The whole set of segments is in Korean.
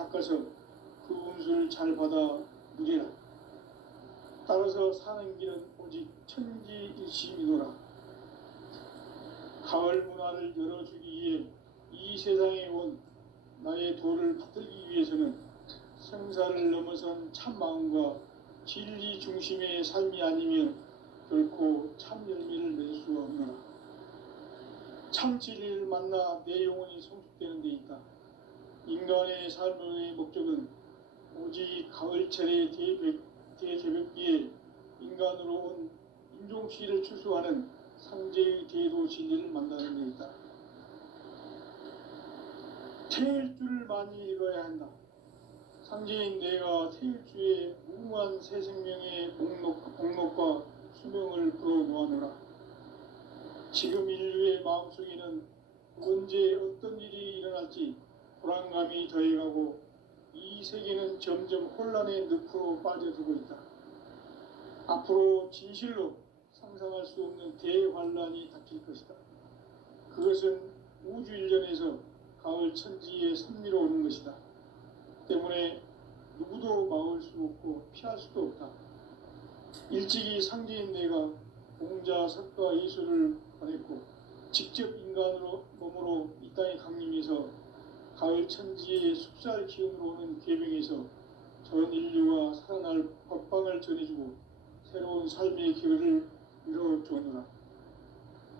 닦아서 그 운수를 잘 받아 누리라. 따라서 사는 길은 오직 천지일심이노라. 가을 문화를 열어주기 위해 이 세상에 온 나의 도를 받들기 위해서는 생사를 넘어선 참마음과 진리 중심의 삶이 아니면 결코 참 열매를 맺을 수가 없노라. 참 진리를 만나 내 영혼이 성숙되는 데 있다. 인간의 삶의 목적은 오직 가을철의 대개벽기에 인간으로 온 인종시를 추수하는 상제의 대도 진리를 만나는 데 있다. 태일 줄을 많이 읽어야 한다. 상제인 내가 태일주의 무궁한 새 생명의 목록과 수명을 불어놓아노라. 지금 인류의 마음속에는 언제 어떤 일이 일어날지 불안감이 더해가고 이 세계는 점점 혼란의 늪으로 빠져들고 있다. 앞으로 진실로 상상할 수 없는 대환란이 닥칠 것이다. 그것은 우주 일련에서 가을 천지의 섭리로 오는 것이다. 때문에 누구도 막을 수 없고 피할 수도 없다. 일찍이 상제인 내가 공자, 석가, 이수를 보냈고 직접 인간으로 몸으로 이 땅에 강림해서 가을 천지의 숲살 기운으로 오는 계명에서 전 인류가 살아날 법방을 전해주고 새로운 삶의 기회를 이뤄주느라.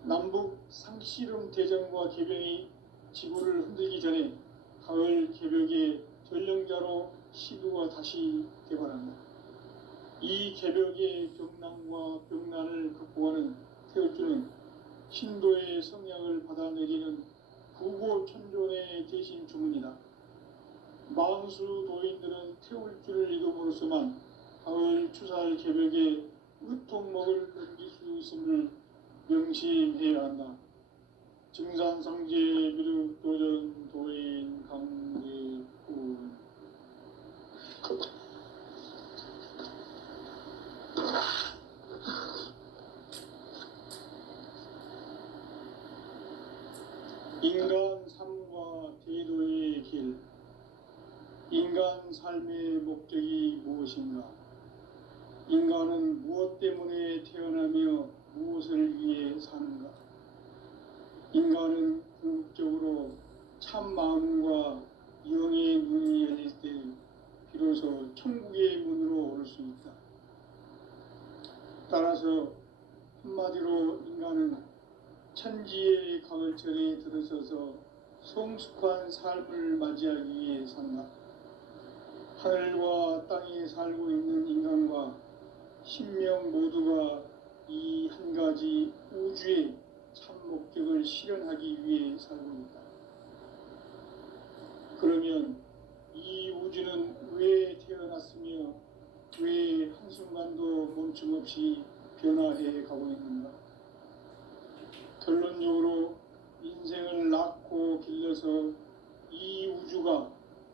남북 상씨름 대전과 개병이 지구를 흔들기 전에 가을 개벽의 전령자로 시두가 다시 개발한다. 이 개벽의 병난과 병난을 극복하는 태울주는 신도의 성향을 받아내리는 부고천존의 대신 주문이다. 만수 도인들은 태울주를 읽음으로써만 가을 추살 개벽의 으통목을 넘길 수 있음을 명심해야 한다. 증산상제 미륵도전 도인 강대군. 인간 삶과 대도의 길. 인간 삶의 목적이 무엇인가? 인간은 무엇 때문에 태어나며 무엇을 위해 사는가? 인간은 궁극적으로 참 마음과 영의 눈이 열릴 때 비로소 천국의 문으로 오를 수 있다. 따라서 한마디로 인간은 천지의 가을철에 들어서서 성숙한 삶을 맞이하기 위해 산다. 하늘과 땅에 살고 있는 인간과 신명 모두가 이 한 가지 우주의 참 목적을 실현하기 위해 살고 있다. 그러면 이 우주는 왜 태어났으며 왜 한순간도 멈춤없이 변화해 가고 있는가? 결론적으로 인생을 낳고 길러서 이 우주가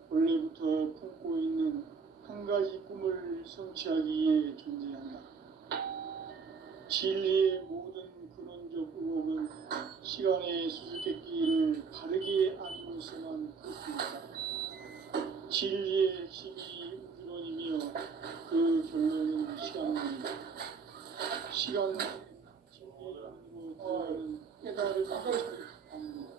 원래부터 품고 있는 한 가지 꿈을 성취하기 위해 존재한다. 진리의 모든 근원적 의혹은 시간의 수수께끼를 바르게 알면서만 풀 수 있다. 진리의 핵심이 우주론이며 그 결론은 시간론이다. 시간은 진리의 이름으로 깨달음이 합니다.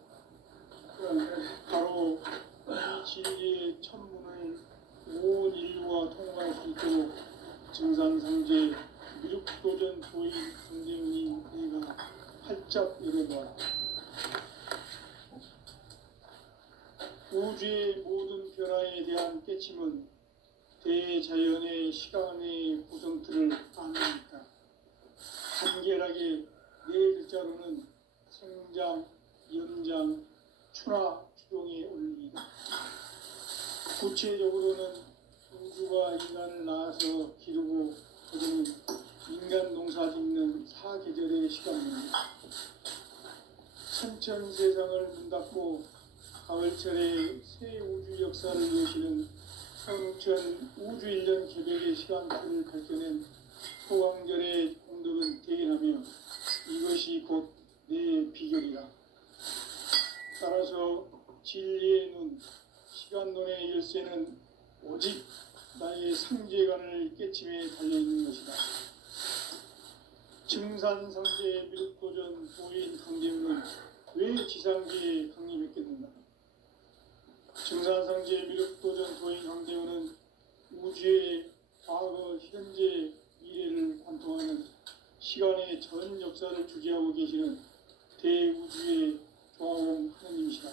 바로 이 진리의 천문을 온 인류가 통과할 수 있도록 증산상제 미륵도전 도인 선생님 내가 활짝 열어놓았다. 우주의 모든 변화에 대한 깨침은 대자연의 시간의 구성틀을 안으니까 간결하게 네 글자로는 생장, 연장, 추나, 추동의 원리이다. 구체적으로는 우주가 인간을 낳아서 기르고 거두는 인간 농사 짓는 사계절의 시간입니다. 천천 세상을 문 닫고 가을철에 새 우주 역사를 여시는 성천 우주 1년 개벽의 시간표를 밝혀낸 소강절의 공덕은 대견하며 이것이 곧 내 비결이다. 따라서 진리의 눈, 시간론의 열쇠는 오직 나의 상제관을 깨침에 달려있는 것이다. 증산상제 미륵도전 도인 강대우는 왜 지상계에 강림했겠는가? 증산상제 미륵도전 도인 강대우는 우주의 과거, 현재, 미래를 관통하는 시간의 전 역사를 주재하고 계시는 대우주의 조화원 하느님이시다.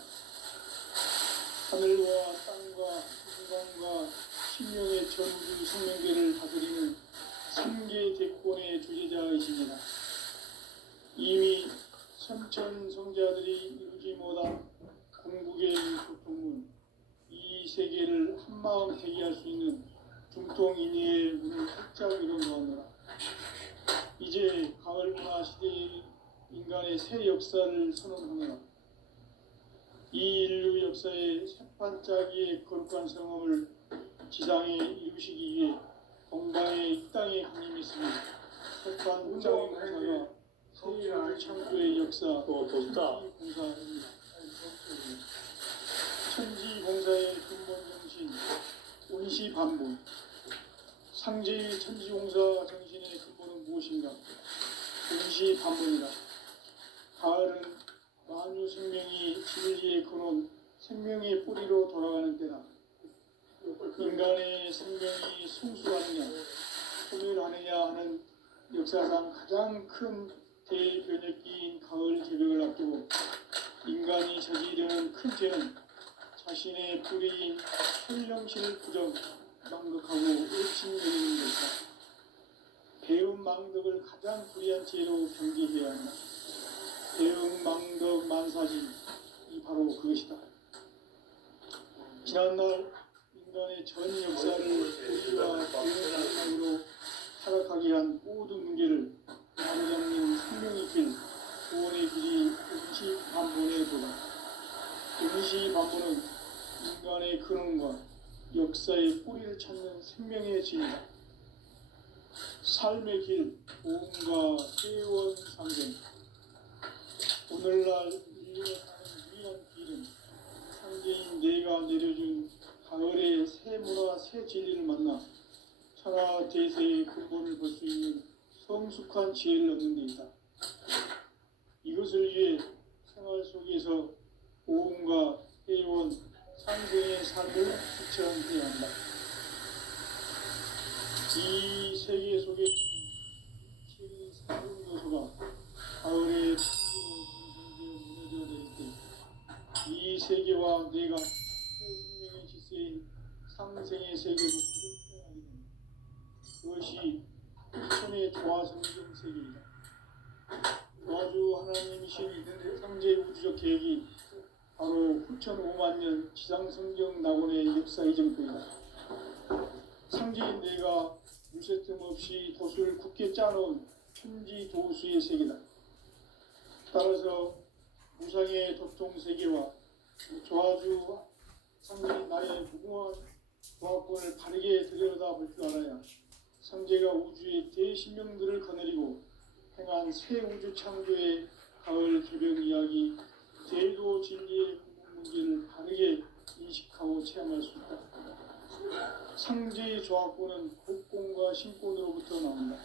하늘과 땅과 인간과 신명의 전우주 생명계를 다스리는 삼계 대권의 주재자이십니다. 이미 선천성자들이 이루지 못한 궁극의 고통은 이 세계를 한마음 대기할 수 있는 중통인의의 문을 활짝 열어놓았노라. 이제 가을 문화 시대의 인간의 새 역사를 선언하노라. 이 인류 역사의 새반짝이의 거룩한 성험을 지상에 이루시기 위해 동방의 이 땅에 강림했으니 새반짝이 공사가 세계를 창조의 역사 천지공사입니다. 천지공사의 근본 정신 온시반본. 상제의 천지공사 정신의 근본은 무엇인가? 온시반본이다. 가을은 만유 생명이 진리의 근원, 생명의 뿌리로 돌아가는 때다. 인간의 생명이 성숙하느냐, 소멸하느냐 하는 역사상 가장 큰 대변혁기인 가을 제벽을 앞두고 인간이 저지르는 큰 죄는 자신의 뿌리인 현령신을 부정, 망덕하고 의심여기는 것이다. 배움 망덕을 가장 불의한 죄로 경계해야 한다. 배움 망덕 만사지, 이 바로 그것이다. 지난날 인간의 전 역사를 우리와 배움망덕으로 타락하게 한 모든 문제를 바로잡는 생명의 길, 구원의 길이 음시반본의 도다. 음시반본은 인간의 근원과 역사의 뿌리를 찾는 생명의 진이다. 삶의 길, 보험과 세원 상생. 오늘날 인류가 가는 유일한 길은 상제인 내가 내려준 가을의 새 문화, 새 진리를 만나 천하 대세의 근본을 볼 수 있는 성숙한 지혜를 얻는 데 있다. 이것을 위해 생활 속에서 보험과 회원, 상생의 삶을 실천해야 한다. 이 세계 속에 있는 생명 요소가 가을에 무너져 내릴 때, 이 세계와 내가 새 생명의 질서인 상생의 세계로 부족해하게 된다. 그것이 천의 조화성경 세계이다. 조화주 하나님이신 상제 우주적 계획이 바로 후천 5만 년 지상성경 낙원의 역사 이정표이다. 상제인 내가 물새틈 없이 돛을 굳게 짜놓은 천지 도수의 세계다. 따라서 무상의 도통 세계와 조화주 상제인 나의 무궁한 조화권을 바르게 들여다볼 줄 알아야 상제가 우주의 대신명들을 거느리고 행한 새 우주 창조의 가을 개벽 이야기, 제도 진리의 근본 문제를 바르게 인식하고 체험할 수 있다. 상제의 조화권은 복권과 신권으로부터 나온다.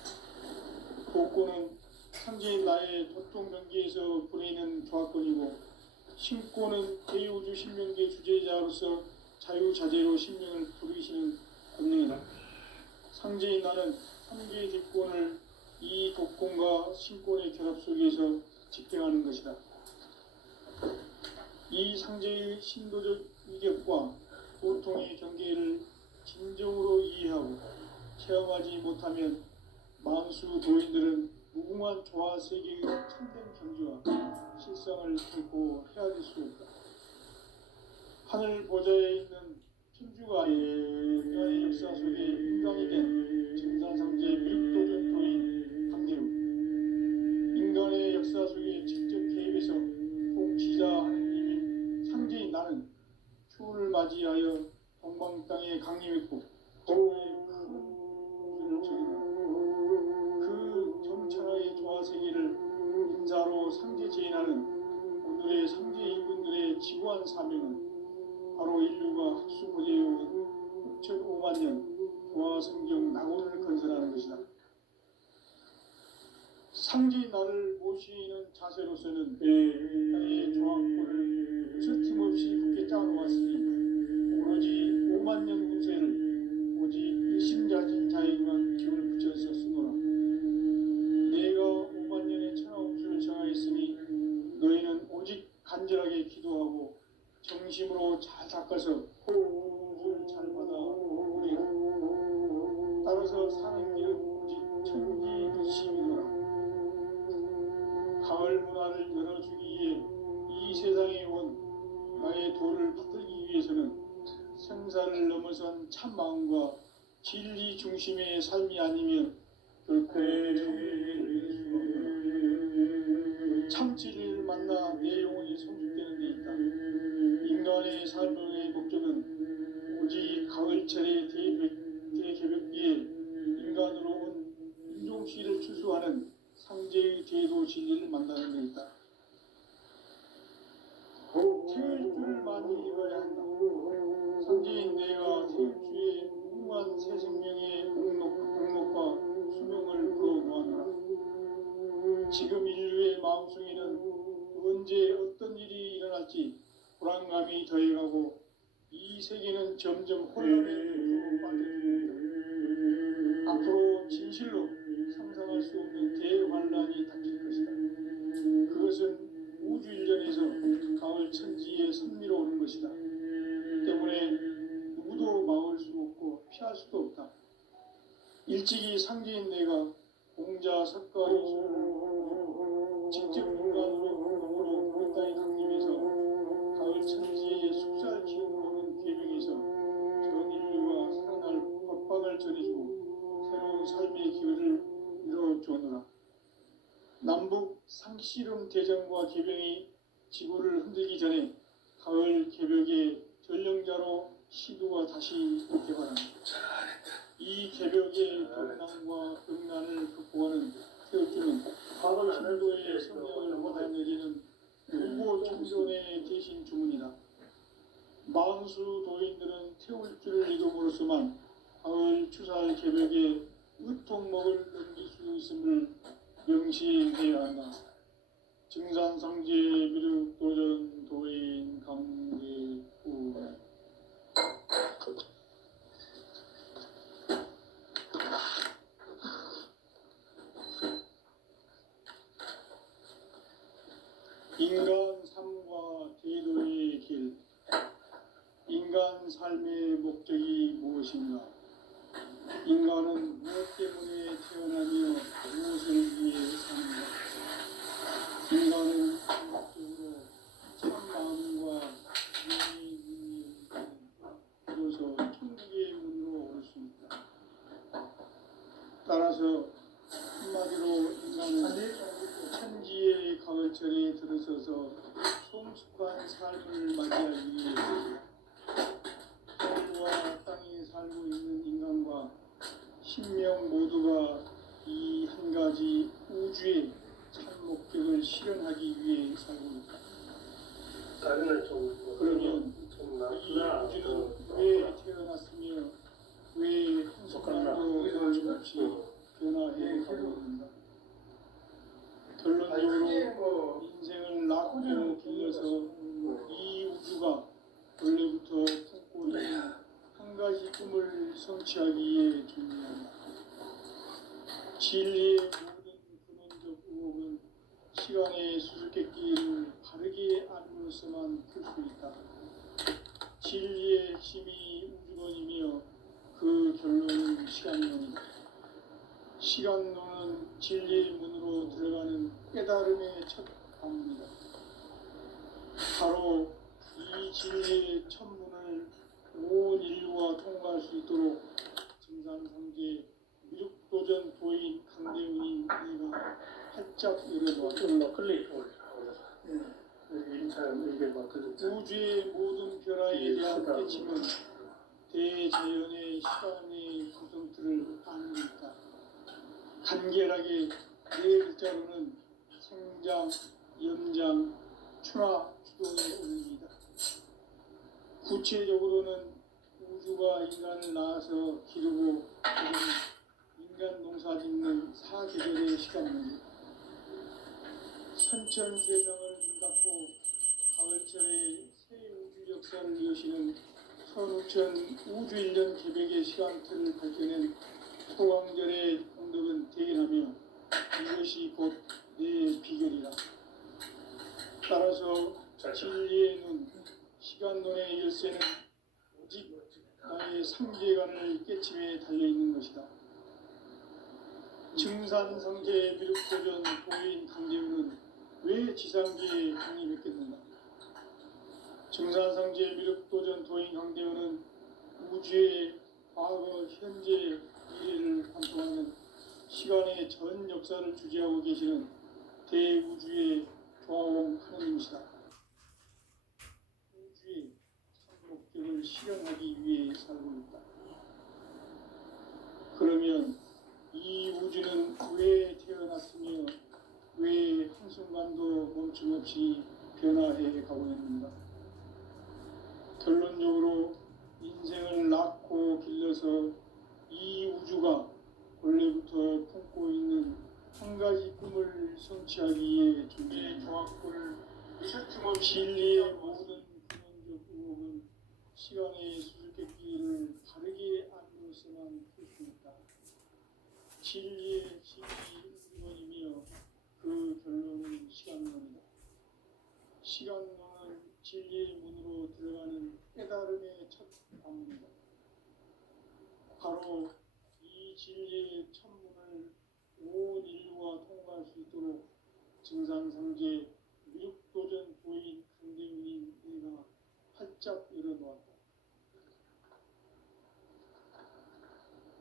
복권은 상제인 나의 도통 경계에서 보내는 조화권이고, 신권은 대우주 신명계 주제자로서 자유자재로 신명을 부르시는 권능이다. 상제인 나는 삼계의 뒷권을 이 독권과 신권의 결합 속에서 집행하는 것이다. 이 상제의 신도적 위력과 보통의 경계를 진정으로 이해하고 체험하지 못하면 만수 도인들은 무궁한 조화 세계의 참된 경지와 실상을 결코 헤아릴 수 없다. 하늘 보좌에 있는 천주가 인간의 역사 속에 인간이 된 증산상제 미륵도전 도인 강대우, 인간의 역사 속에 직접 개입해서 통치자 하느님인 상제인 나는 추운을 맞이하여 동방 땅에 강림했고 천하의 큰 우주를 책임다. 그 정천하의 조화 세계를 인사로 상제 제인하는 오늘의 상제 인군들의 지구한 사명은 바로 인류가 5만 년 도화성경 낙원을 건설하는 것이다. 상지 나를 모시는 자세로서는 나의 조합골을 스팀없이 굳게 짜놓았으니 오로지 5만 년 운세를 오직 일심자진 자에게만 기운을 붙여서 쓰노라. 내가 5만 년의 천하운수를 정하였으니 너희는 오직 간절하게 기도하고 정심으로 잘 닦아서 운수를 잘 받아 오리라. 따라서 사는 길은 오직 천지일심이노라. 가을 문화를 열어주기 위해 이 세상에 온 나의 도를 받들기 위해서는 생사를 넘어선 참 마음과 진리 중심의 삶이 아니면 결코 참 진리를 만나 내 영혼이 성숙되는 데 있다. 인간의 삶의 목적은 오직 가을철의 대개벽기에 인간으로 온 인종씨를 추수하는 상제의 제도 진리를 만나는 데 있다. 태울 줄을 많이 읽어야 한다. 상제인 내가 태울주의 무궁한 새 생명의 공록과 수명을 불어모아노라. 지금 인류의 마음속에는 언제 어떤 일이 일어날지 불안감이 더해가고 이 세계는 점점 혼란의 속으로 빠져듭니다. 앞으로 진실로 상상할 수 없는 대환란이 닥칠 것이다. 그것은 우주 일전에서 가을 천지에 선미로 오는 것이다. 때문에 누구도 막을 수 없고 피할 수도 없다. 일찍이 상제인 내가 공자 석가 이수를 직접 인간으로 이 땅에 강림해서 가을 천지에 숲살 키우는 계명에서 전 인류가 살아날 법방을 전해주고 새로운 삶의 기회를 이뤄주었노라. 남북 상씨름 대전과 개병이 지구를 흔들기 전에 가을 개벽의 전령자로 시도가 다시 개발한다. 이 개벽의 경난과 경난을 극복하는 태울주는 신도의 성령을 받아내리는 무고 청전의 대신 주문이다. 만수 도인들은 태울주를 이름으로서만 가을 추살 개벽의 으통목을 넘길 수 있음을 명시해야 한다. 증산상제 미륵 도전 도인 강대구. 인간 삶과 제도의 길. 인간 삶의 목적이 무엇인가? 인간은 무엇 때문에 태어나며 무엇을 위해 사는가? 인간은 궁극적으로 참 마음과 윤의 눈이 비로소 천국의 문으로 오를 수 있다. 따라서 한마디로 인간은 천지의 가을철에 들어서서 성숙한 삶을 맞이하기 위해 하늘과 땅에 살고 있는 인간과 신명 모두가 이 한 가지 우주의 참 목적을 실현하기 위해 살고 있다. 그러면 이 우주는 왜 태어났으며 왜 한순간도 거침없이 변화해 가고 있는가? 결론적으로 인생을 낳고 길러서 이 우주가 원래부터 품고 있는 한 가지 꿈을 성취하기 위해 존재한다. 진리의 모든 근원적 의혹은 시간의 수수께끼를 바르게 알므로서만 풀 수 있다. 진리의 핵심이 우주론이며 그 결론은 시간론이다. 시간론은 진리의 문으로 들어가는 깨달음의 첫 방문이다. 바로 이 진리의 첫 문을 온 인류가 통과할 수 있도록 증산상제 미륵도전 도인 강대훈이 내가 활짝 열어놓았다. 우주의 모든 변화에 대한 깨침은 대자연의 시간의 구성틀을 아는 것이다. 간결하게 네 글자로는 생장, 연장, 추나, 추동의 원리이다. 구체적으로는 우주가 인간을 낳아서 기르고 인간 농사 짓는 사계절의 시간입니다. 선천 세상을 문 닫고 가을철에 새 우주 역사를 여시는 선우천 우주 1년 개백의 시간틀을 밝혀낸 소강절의 공덕은 대견하며 이것이 곧 내 비결이라. 따라서 진리의 눈, 시간론의 열쇠는 오직 나의 상계관을 깨침에 달려있는 것이다. 증산성제 미륵도전 도인 강재훈은 왜 지상계에 강림했겠는가? 증산성제 미륵도전 도인 강재훈은 우주의 과거, 현재, 미래를 관통하는 시간의 전 역사를 주재하고 계시는 대우주의 조화원 하느님이시다. 우주의 참 목적을 실현하기 위해 살고 있다. 그러면 이 우주는 왜 태어났으며 왜 한순간도 멈춤없이 변화해 가고 있는가? 결론적으로 인생을 낳고 길러서 이 우주가 원래부터 품고 있는 한 가지 꿈을 성취하기 위해 존재의 조합구를 진리의 모든 근원적 의혹은 시간의 수수께끼를 바르게 안으로서만 풀 수 있다. 진리의 진리론이며 그 결론은 시간론이다. 시간론은 진리의 문으로 들어가는 깨달음의 첫 관문이다. 바로 이 진리의 첫문을 온 인류가 통과할 수 있도록 증산성제 미륵도전 도인 강재훈인 내가 활짝 열어놓았다.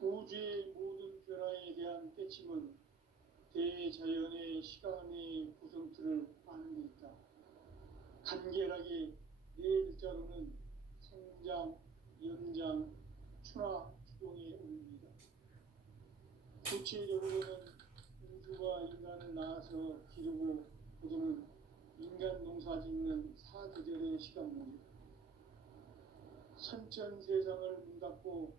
우주의 모든 변화에 대한 깨침은 대자연의 시간의 구성틀을 아는 데 있다. 간결하게 네 글자로는 생장, 연장, 추나, 추동의 의미이다. 구체적으로는 우주가 인간을 낳아서 기르고 거두는 인간 농사 짓는 사계절의 시간입니다. 선천 세상을 문 닫고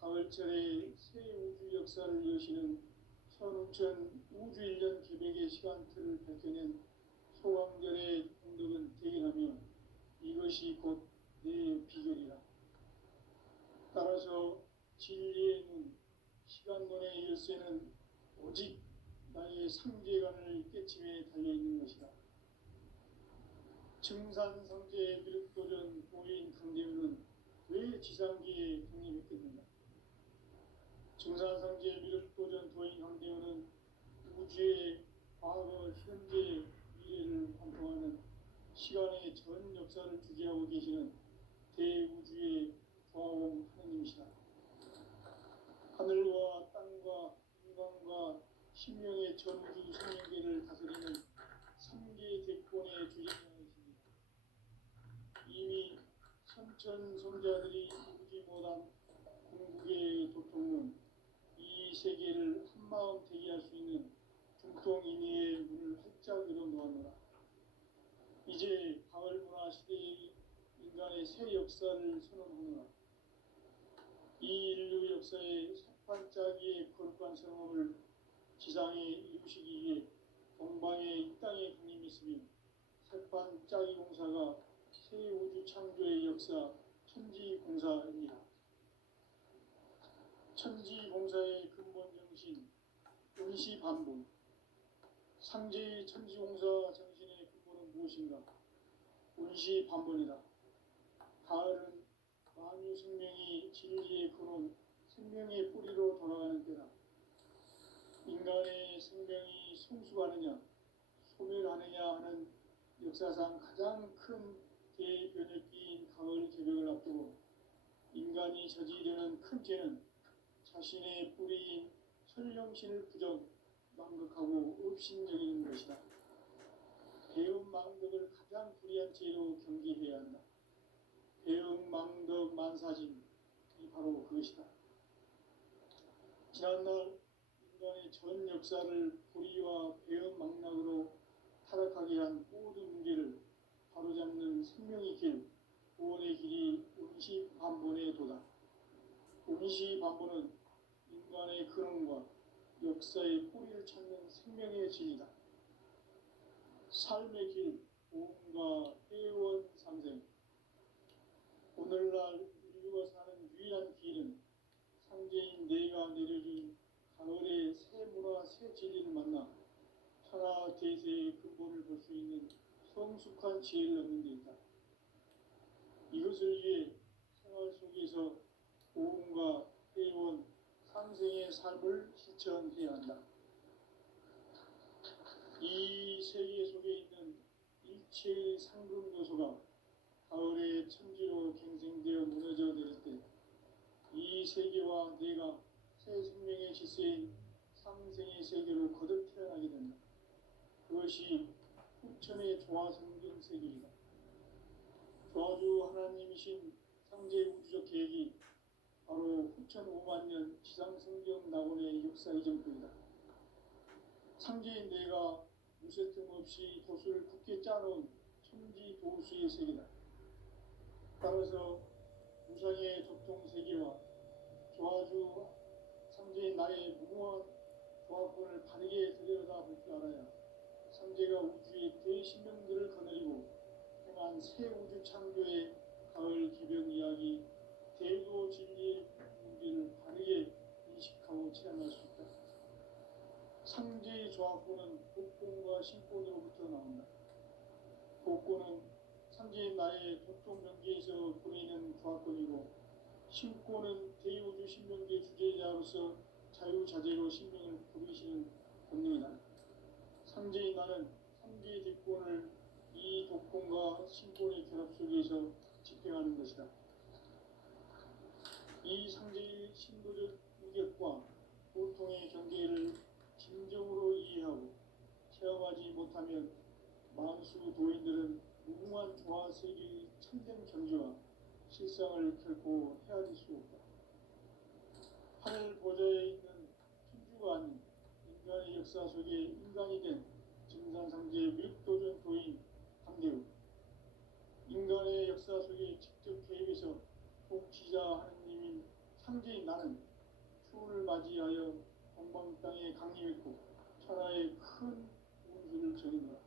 가을철에 새 우주 역사를 여시는 선우천 우주 1년 개백의 시간틀을 밝혀낸 소강절의 공덕은 대견하며 이것이 곧 내 비결이라. 따라서 진리의 눈, 시간론의 열쇠는 오직 나의 상계관을 깨침에 달려있는 것이다. 증산성제 미륵도전 도인 강재훈은 왜 지상계에 강림했겠는가? 증산성제 미륵도전 도인 강재훈은 우주의 과거, 현재, 미래를 관통하는 시간의 전 역사를 주재하고 계시는 대우주의 조화원 하느님이시다. 하늘과 땅과 인간과 신명의 전우주 생명계를 다스리는 3계 대권의 주제자이십니다. 이미 선천성자들이 이루지 못한 궁극의 도통은 이 세계를 한마음 되게 할 수 있는 중통인의의 문을 활짝 열어놓았노라. 이제 가을문화 시대의 인간의 새 역사를 선언하노라. 이 인류 역사의 석판짜기의 거룩한 성업을 지상에 이루시기 위해 동방의 이 땅에 강림했으며 석판짜기 공사가 새 우주 창조의 역사 천지공사입니다. 천지공사의 근본 정신 원시반복. 상제의 천지공사 정신의 근본은 무엇인가? 원시반복이다. 가을은 만유 생명이 진리의 근원, 생명의 뿌리로 돌아가는 때다. 인간의 생명이 성숙하느냐, 소멸하느냐 하는 역사상 가장 큰 대변혁기인 가을 개벽을 앞두고 인간이 저지르는 큰 죄는 자신의 뿌리인 설령신을 부정, 망극하고 업신여기는 것이다. 배움 망덕을 가장 불의한 죄로 경계해야 한다. 배움 망덕 만사짐이 바로 그것이다. 지난날 인간의 전 역사를 불의와 배움 망락으로 타락하게 한 모든 문제를 바로잡는 생명의 길, 구원의 길이 원시반본의 도다. 한시 반부는 인간의 근원과 역사의 뿌리를 찾는 생명의 진리다. 삶의 길, 보험과 회원 삼생. 오늘날 인류가 사는 유일한 길은 상제인 내가 내려준 가을의 새 문화 새 진리를 만나 천하 대세의 근본을 볼 수 있는 성숙한 지혜를 얻는 데 있다. 이것을 위해 생활 속에서 보험과 회원 상생의 삶을 실천해야 한다. 이 세계 속에 있는 일체의 상금 요소가 가을의 천지로 갱생되어 무너져 내릴 때 이 세계와 내가 새 생명의 질서인 상생의 세계로 거듭 태어나게 된다. 그것이 후천의 조화성경 세계이다. 조화주 하나님이신 상제 우주적 계획이 바로 후천 5만 년 지상성경 낙원의 역사 이전부이다. 상제인 내가 무쇠 틈 없이 도수를 굳게 짜놓은 천지 도수의 세계다. 따라서 무상의 적통 세계와 조화주 상제인 나의 무모한 조화권을 바르게 들여다볼 줄 알아야 상제가 우주의 대신명들을 거느리고 행한 새 우주 창조의 가을 기병 이야기 대도 진리의 문제를 바르게 인식하고 체험할 수 있다. 상제의 조합권은 복권과 신권으로부터 나온다. 복권은 상제인 나의 독종 명계에서 보내는 조합권이고 신권은 대우주 신명계 주제자로서 자유자재로 신명을 부르시는 본능이다. 상제인 나는 상제의 뒷권을 이 독권과 신권의 결합 속에서 집행하는 것이다. 이 상제의 신도적 우격과 고통의 경계를 진정으로 이해하고 체험하지 못하면 만수 도인들은 무궁한 조화 세계의 참된 경지와 실상을 결코 헤아릴 수 없다. 하늘 보좌에 있는 천주가 아닌 인간의 역사 속에 인간이 된 증산상제의 밀도전 도인 강대우. 인간의 역사 속에 직접 개입해서 통치자 하느님인 상제인 나는 추운을 맞이하여 동방 땅에 강림했고 천하의 큰 운수를 전했노라.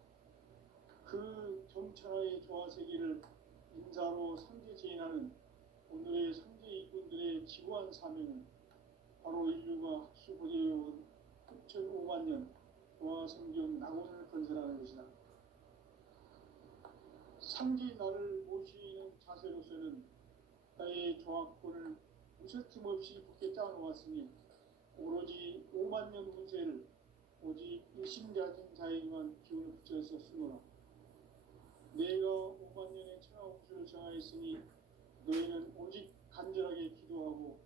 그 정천하의 조화세계를 인사로 상제 제인하는 오늘의 상제 일꾼들의 지구한 사명은 바로 인류가 학수고대해온 6,5만 년 조화성경 낙원을 건설하는 것이다. 상제인 나를 모시는 자세로서는 나의 조합권을 무쇠틈 없이 굳게 짜놓았으니 오로지 5만 년 운세를 오직 일심가진 자에게만 기운을 붙여서 쓰노라. 내가 5만 년의 천하 운수를 정하였으니 너희는 오직 간절하게 기도하고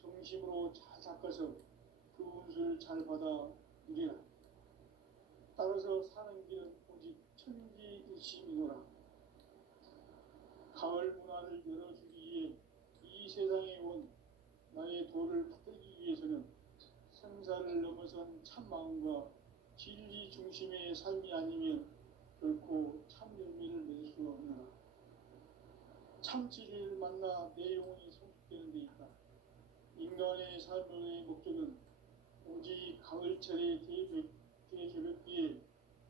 정심으로 잘 닦아서 그 운수를 잘 받아 누리라. 따라서 사는 길은 오직 천지일심이노라. 가을 문화를 열어주기 위해 이 세상에 온 나의 도를 받들기 위해서는 생사를 넘어선 참마음과 진리 중심의 삶이 아니면 결코 참 열매를 맺을 수가 없노라. 참 진리를 만나 내 영혼이 성숙되는 데 있다. 인간의 삶의 목적은 오직 가을철의 대저벽비에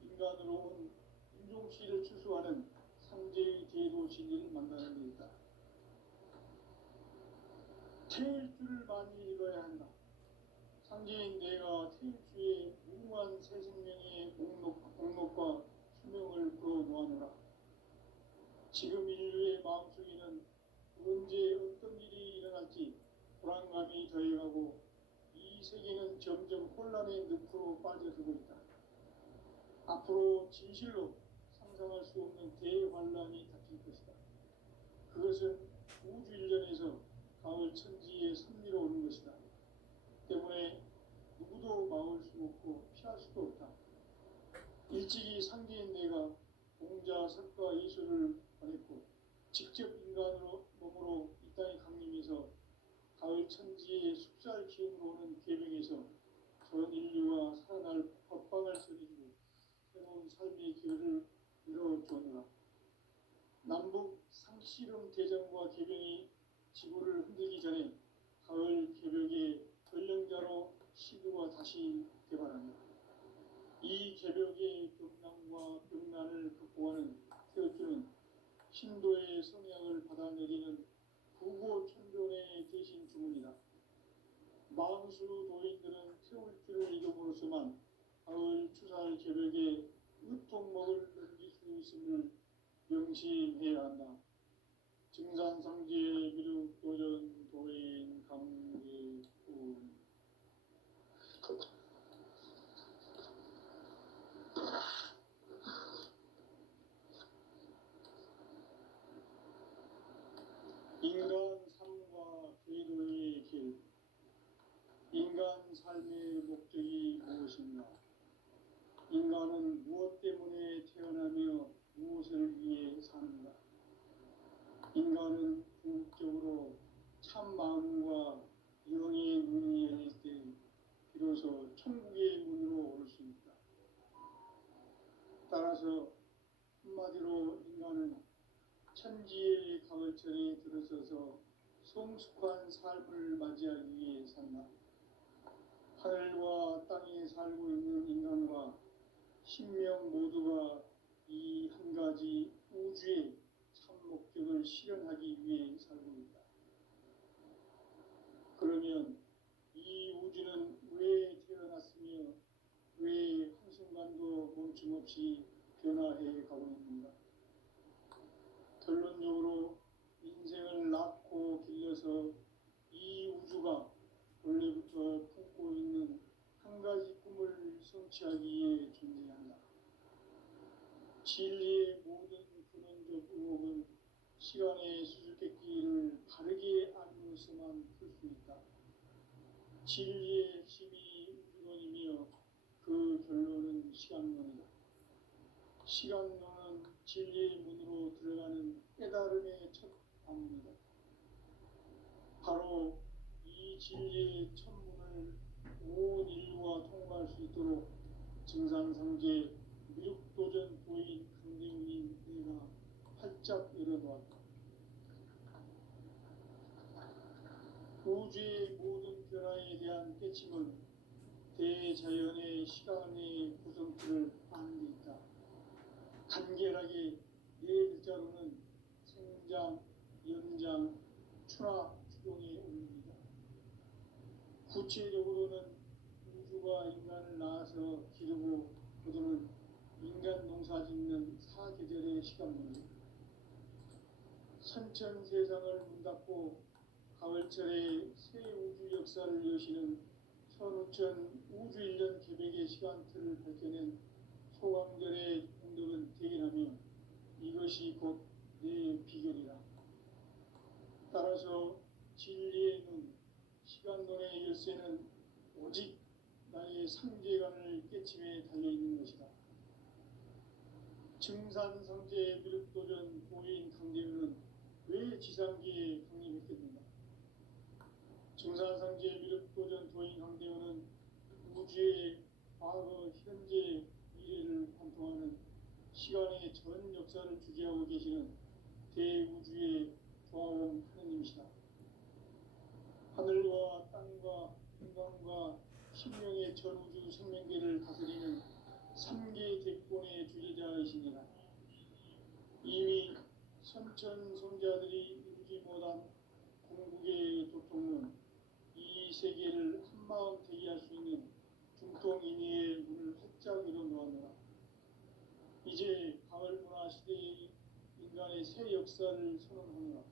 인간으로 온 인종씨를 추수하는 상제의 대도 진리를 만나는 데 있다. 태일주를 많이 읽어야 한다. 상제인 내가 태일주의 무궁한 새 생명의 목록과 수명을 불어놓아노라. 지금 인류의 마음속에는 언제 어떤 일이 일어날지 불안감이 더해가고 이 세계는 점점 혼란의 늪으로 빠져들고 있다. 앞으로 진실로 상상할 수 없는 대환란이 닥칠 것이다. 그것은 우주 일전에서 가을 천지의 섭리로 오는 것이다. 때문에 누구도 막을 수 없고 피할 수도 없다. 일찍이 상제인 내가 공자, 석가, 예수를 보냈고 직접 인간으로 몸으로 이 땅에 강림해서 가을 천지의 숲살 기운으로 오는 계명에서 전 인류가 살아날 법방을 써내주고 새로운 삶의 길을 열어주었노라. 남북 상씨름 대전과 계명이 지구를 흔들기 전에 가을 다시 개발합니다. 이 개벽의 벽난과 벽난을 극복하는 태극기는 신도의 성향을 받아내리는 부고천존의 대신 주문이다. 망수 도인들은 태울기를 이름으로서만 가을 추살 개벽에 으통먹을 넘길 수 있음을 명심해야 한다. 증산상제 미륵 도전 도인 강계군 인간 삶과 궤도의 길. 인간 삶의 목적이 무엇인가? 인간은 무엇 때문에 태어나며 무엇을 위해 사는가? 인간은 궁극적으로 참 마음과 영의 문이 열릴 때 비로소 천국의 문으로 오를 수 있다. 따라서 한마디로 인간은 천지의 가을철에 들어서서 성숙한 삶을 맞이하기 위해 산다. 하늘과 땅에 살고 있는 인간과 신명 모두가 이 한 가지 우주의 참 목적을 실현하기 위해 살고 있다. 그러면 이 우주는 왜 태어났으며 왜 한순간도 멈춤없이 변화해 가고 있는가? 결론적으로 인생을 낳고 길러서 이 우주가 원래부터 품고 있는 한 가지 꿈을 성취하기 위해 존재한다. 진리의 모든 근원적 의혹은 시간의 수수께끼를 바르게 알면서만 풀 수 있다. 진리의 핵심이 우주론이며 그 결론은 시간론이다. 시간론은 진리의 문으로 들어가는 깨달음의 첫 방문이다. 바로 이 진리의 첫 문을 온 인류가 통과할 수 있도록 증산상제 미륵도전 도인 강대우인 내가 활짝 열어놓았다. 우주의 모든 변화에 대한 깨침은 대자연의 시간의 구성틀을 아는 데 있다. 간결하게 네 글자로는 생장, 연장, 추락, 추동에 올립니다. 구체적으로는 우주가 인간을 낳아서 기르고 거두는 인간 농사 짓는 사계절의 시간입니다. 선천 세상을 문닫고 가을철에 새 우주 역사를 여시는 선우천 우주 1년 개백의 시간틀을 밝혀낸 소강절의 공덕은 대견하며 이것이 곧 내 비결이다. 따라서 진리의 눈, 시간론의 열쇠는 오직 나의 상제관을 깨침에 달려있는 것이다. 증산상제 미륵도전 도인 강대우는 왜 지상계에 강림했겠는가? 증산상제 미륵도전 도인 강대우는 우주의 과거, 현재, 미래를 관통하는 시간의 전 역사를 주재하고 계시는 대우주의 조화원 하느님이시다. 하늘과 땅과 인간과 신명의 전우주 생명계를 다스리는 3계 대권의 주제자이시니라. 이미 선천성자들이 이루지 못한 궁극의 도통은 이 세계를 한마음 대기할 수 있는 중통인의의 문을 활짝 열어놓았노라. 이제 가을 문화 시대의 인간의 새 역사를 선언하노라.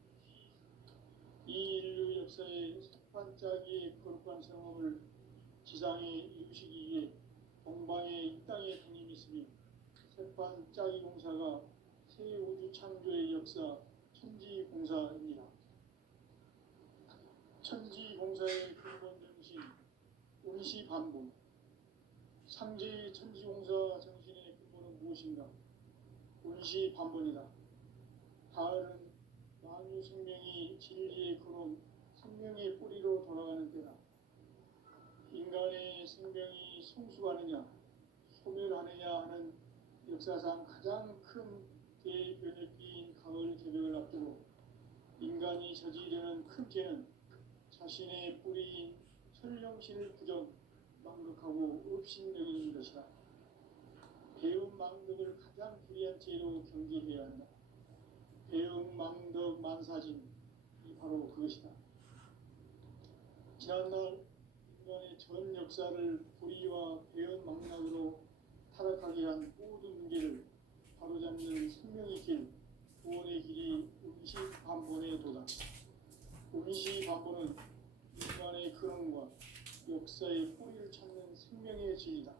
이 인류 역사의 색반짝이의 거룩한 성험을 지상에 이루시기 위해 동방의 이 땅에 강림했으며 색반짝이 공사가 새 우주 창조의 역사 천지공사입니다. 천지공사의 근본 정신 운시반복. 상제의 천지공사 정신의 근본은 무엇인가? 운시반복이다. 가을은 만유 생명이 진리의 근원, 생명의 뿌리로 돌아가는 때다. 인간의 생명이 성숙하느냐, 소멸하느냐 하는 역사상 가장 큰 대변혁기인 가을 개벽을 앞두고 인간이 저지르는 큰 죄는 자신의 뿌리인 설령신을 부정, 망극하고 업신여기는 것이다. 배움 망덕을 가장 불의한 죄로 경계해야 한다. 배움 망덕 만사진, 이 바로 그것이다. 지난날 인간의 전 역사를 불의와 배움 망락으로 타락하게 한 모든 문제를 바로잡는 생명의 길, 구원의 길이 음시반본에 도다. 음시반본은 인간의 근원과 역사의 뿌리를 찾는 생명의 진리다.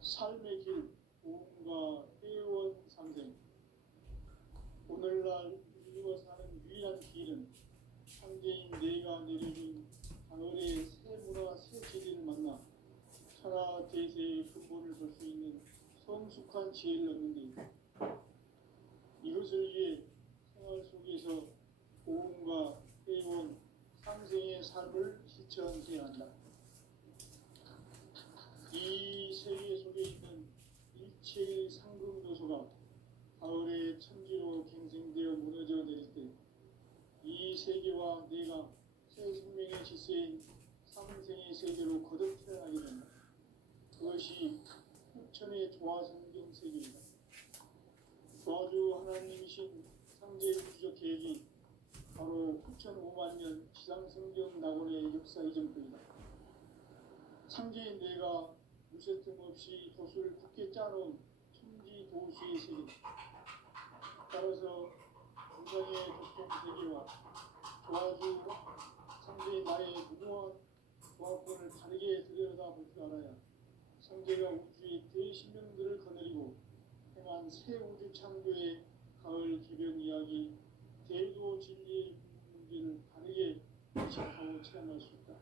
삶의 길, 보험과 회원 상생. 오늘날 인류가 사는 유일한 길은 창제인 내가 내려준 가을의 새 문화 새 진리를 만나 천하 대세의 근본을 볼 수 있는 성숙한 지혜를 얻는 데이다. 이것을 위해 생활 속에서 보험과 회원 상생의 삶을 실천해야 한다. 이 세계 속에 있는 일체의 상금도소가 가을의 천지로 갱생되어 무너져 내릴 때 이 세계와 내가 새 생명의 질서인 상생의 세계로 거듭 태어나게 된다. 그것이 후천의 조화성경 세계이다. 조화주 하나님이신 상제우주적 계획이 바로 후천 5만 년 지상성경 낙원의 역사 이전부이다. 상제인 내가 무쇠틈 없이 도수를 굳게 짜놓은 천지 도수의 세계. 따라서 인간의 도통 세계와 조화주 상제인 나의 무궁한 조화권을 다르게 들여다볼 줄 알아야 상제가 우주의 대신명들을 거느리고 행한 새 우주 창조의 가을 기변 이야기, 대도 진리의 문제를 다르게 의식하고 체험할 수 있다.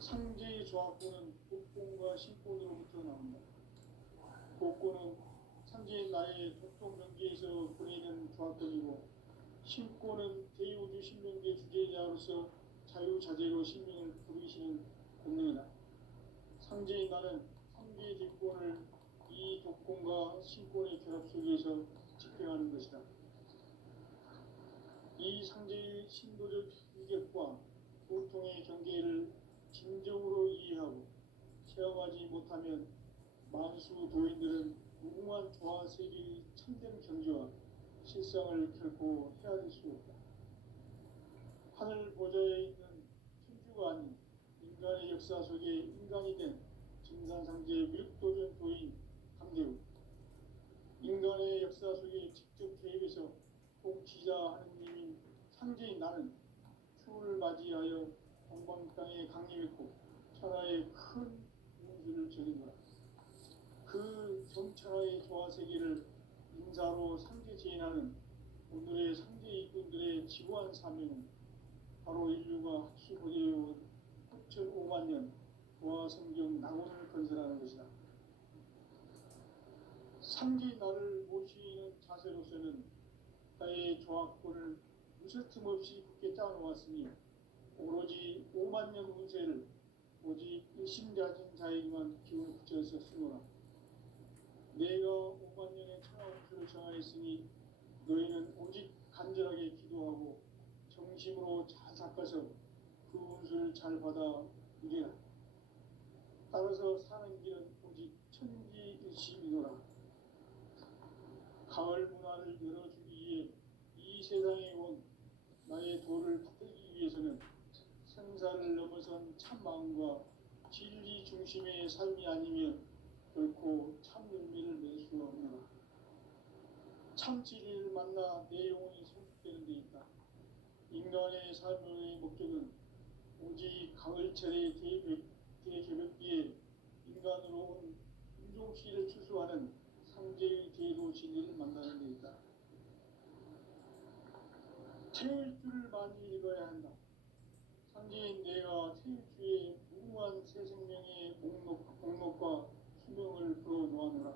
상제의 조합권은 복권과 신권으로부터 나온다. 복권은 상제인 나의 도통 경계에서 보내는 조합권이고, 신권은 대우주 신명계 주제자로서 자유자재로 신명을 부르시는 권능이다. 상제인 나는 상제의 뒷권을 이 독권과 신권의 결합 속에서 집행하는 것이다. 이 상제의 신도적 위격과 고통의 경계를 진정으로 이해하고 체험하지 못하면 만수 도인들은 무궁한 조화 세계의 참된 경지와 실상을 결코 헤아릴 수 없다. 하늘 보좌에 있는 천주가 아닌 인간의 역사 속에 인간이 된 증산상제의 밀도전 도인 강대우, 인간의 역사 속에 직접 개입해서 통치자 하느님인 상제인 나는 추를 맞이하여 동방 땅에 강림했고 천하의 큰 운수를 저린 거라. 그 정천하의 조화 세계를 인사로 상제 제인하는 오늘의 상제 일꾼들의 지구한 사명은 바로 인류가 학수고대해온 후천 5만 년 조화 성경 낙원을 건설하는 것이다. 상제 나를 모시는 자세로서는 나의 조합권을 무쇠틈 없이 굳게 짜놓았으니 오로지 5만 년 운세를 오직 일심자진 자에게만 기운을 붙여서 쓰노라. 내가 5만 년의 천하 운수를 정하였으니 너희는 오직 간절하게 기도하고 정심으로 잘 닦아서 그 운수를 잘 받아 누리라. 따라서 사는 길은 오직 천지일심이노라. 가을 문화를 열어주기 위해 이 세상에 온 나의 도를 받들기 위해서는 생사를 넘어선 참 마음과 진리 중심의 삶이 아니면 결코 참 열매를 맺을 수 없노라. 참 진리를 만나 내 영혼이 성숙되는 데 있다. 인간의 삶의 목적은 오직 가을철의 대개벽기에 인간으로 온 인종씨를 추수하는 상제의 대도 진리를 만나는 데 있다. 태일주를 많이 읽어야 한다. 상제인 내가 태일주의 무궁한 새 생명의 목록과 수명을 풀어놓아노라.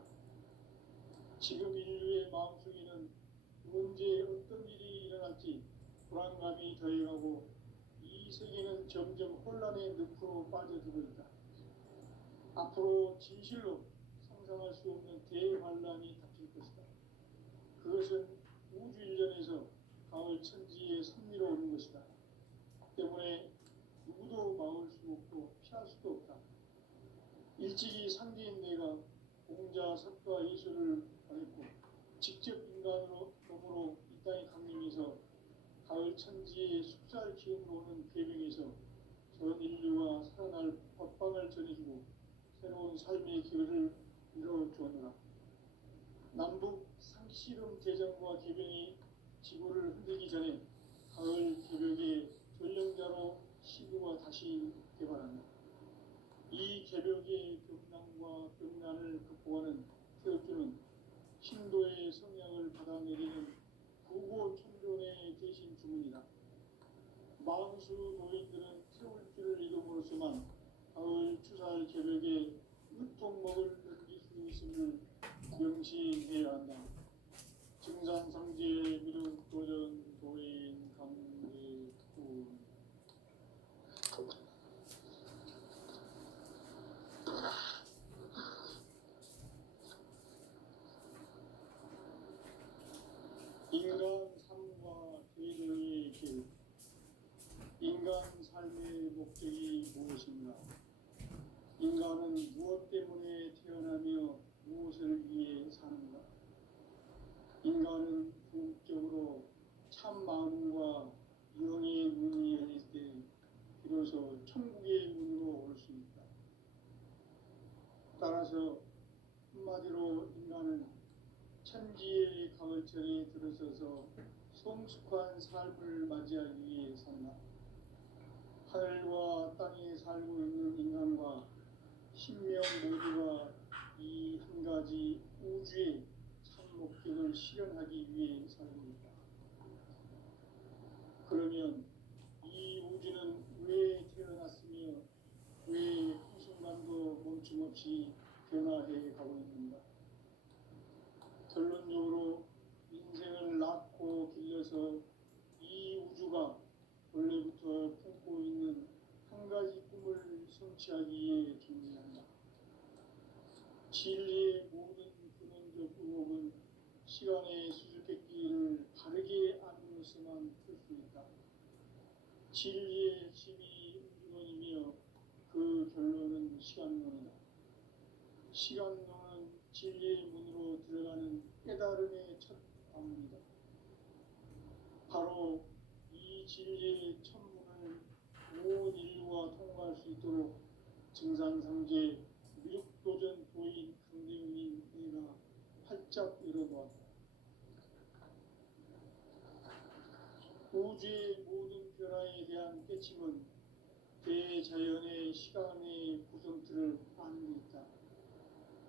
지금 인류의 마음속에는 언제 어떤 일이 일어날지 불안감이 더해가고 이 세계는 점점 혼란의 늪으로 빠져들고 있다. 앞으로 진실로 상상할 수 없는 대환란이 닥칠 것이다. 그것은 우주 일전에서 가을 천지의 섭리로 오는 것이다. 때문에 누구도 막을 수 없고 피할 수 일찍이 상제인내가 공자, 석가, 예술을 말했고 직접 인간으로 몸으로 이 땅에 강림해서 가을 천지의 숲살 기운으로 오는 궤병에서 전 인류와 살아날 법방을 전해주고 새로운 삶의 기회를 이뤄주었노라. 남북 상씨름 대전과 개병이 지구를 흔들기 전에 가을 개벽의 전령자로 시구가 다시 개발한다. 이 개벽의 병난과 병난을 극복하는 태엽주는 신도의 성향을 받아내리는 구고천존의 대신 주문이다. 망수 노인들은 태울주를 이름으로서만 가을 추살 개벽의 으통먹을 넘길 수 있음을 명시해야 한다. 증산상제 미륵 도전 도인 강대군 인간 삶과 대정의 길. 인간 삶의 목적이 무엇인가? 인간은 무엇 때문에 태어나며 무엇을 위해 사는가? 인간은 궁극적으로 참 마음과 영의 문이 열릴 때 비로소 천국의 문으로 올 수 있다. 따라서 한마디로 인간은 천지의 가을철에 들어서서 성숙한 삶을 맞이하기 위해 산다. 하늘과 땅에 살고 있는 인간과 신명 모두가 이 한 가지 우주의 참 목적을 실현하기 위해 살고 있다. 그러면 이 우주는 왜 태어났으며 왜 한순간도 멈춤없이 변화해 가고 있는가? 결론적으로 인생을 낳고 길러서 이 우주가 원래부터 품고 있는 한 가지 꿈을 성취하기 위해 존재한다. 진리의 모든 근원적 의혹은 시간의 수수께끼를 바르게 안으로서만 풀 수 있다. 진리의 핵심이 우주론이며 그 결론은 시간론이다. 시간론은 진리의 문으로 들어가는 깨달음의 첫 방문이다. 바로 이 진리의 천문을 온 인류가 통과할 수 있도록 증산상제 미륵도전 도인 강대웅인 내가 활짝 열어놓았다. 우주의 모든 변화에 대한 깨침은 대자연의 시간의 구성틀을 아는 데 있다.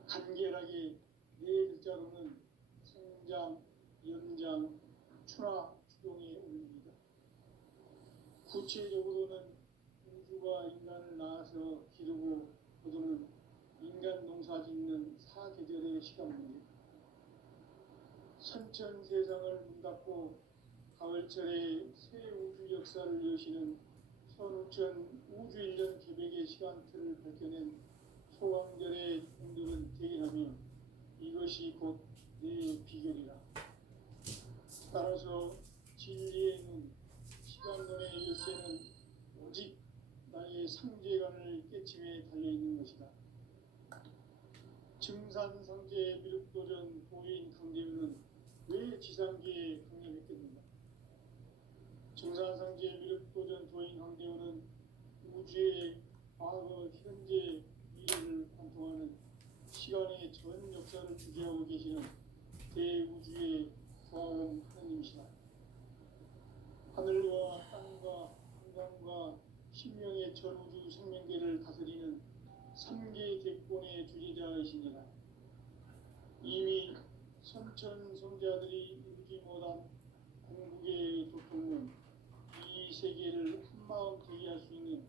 간결하게 네 글자로는 생장, 연장, 추나, 추동의 원리이다. 구체적으로는 우주가 인간을 낳아서 기르고 거두는 인간 농사 짓는 사계절의 시간 문제. 선천 세상을 문 닫고 가을철에 새 우주 역사를 여시는 선우천 우주 1년 계획의 시간틀을 밝혀낸 소강절의 공들은 대일하며 이것이 곧 내 비결이라. 따라서 진리의 눈, 시간론의 열쇠는 오직 나의 상제관을 깨침에 달려있는 것이다. 증산상제 미륵도전 도인 강대윤은 왜 지상계에 강림했겠는가? 증산상제 미륵도전 도인 강대윤은 우주의 과거, 현재, 미래를 관통하는 시간의 전 역사를 주재하고 계시는 대우주의 조화원 하느님이시다. 하늘과 땅과 한강과 신명의 전우주 생명계를 다스리는 3개 객본의 주제자이시니라. 이미 선천성자들이 이루지 못한 궁극의 도통문, 이 세계를 한마음 제기할 수 있는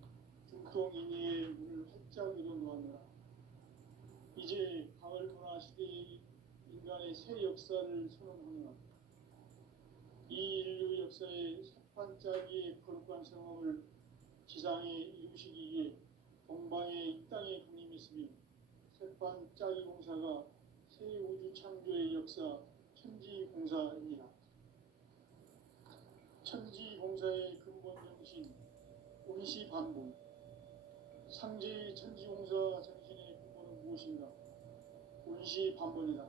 중통인의의 문을 활짝 열어놓았노라. 이제 가을 문화 시대의 인간의 새 역사를 선언하노라. 이 인류 역사의 석판짜기의 거룩한 성업을 지상에 이루시기 위해 동방의 이 땅에 강림했으며 석판짜기 공사가 새 우주 창조의 역사 천지공사입니다. 천지공사의 근본 정신, 운시반복. 상제의 천지공사 정신의 근본 무엇인가? 운시 반번이다.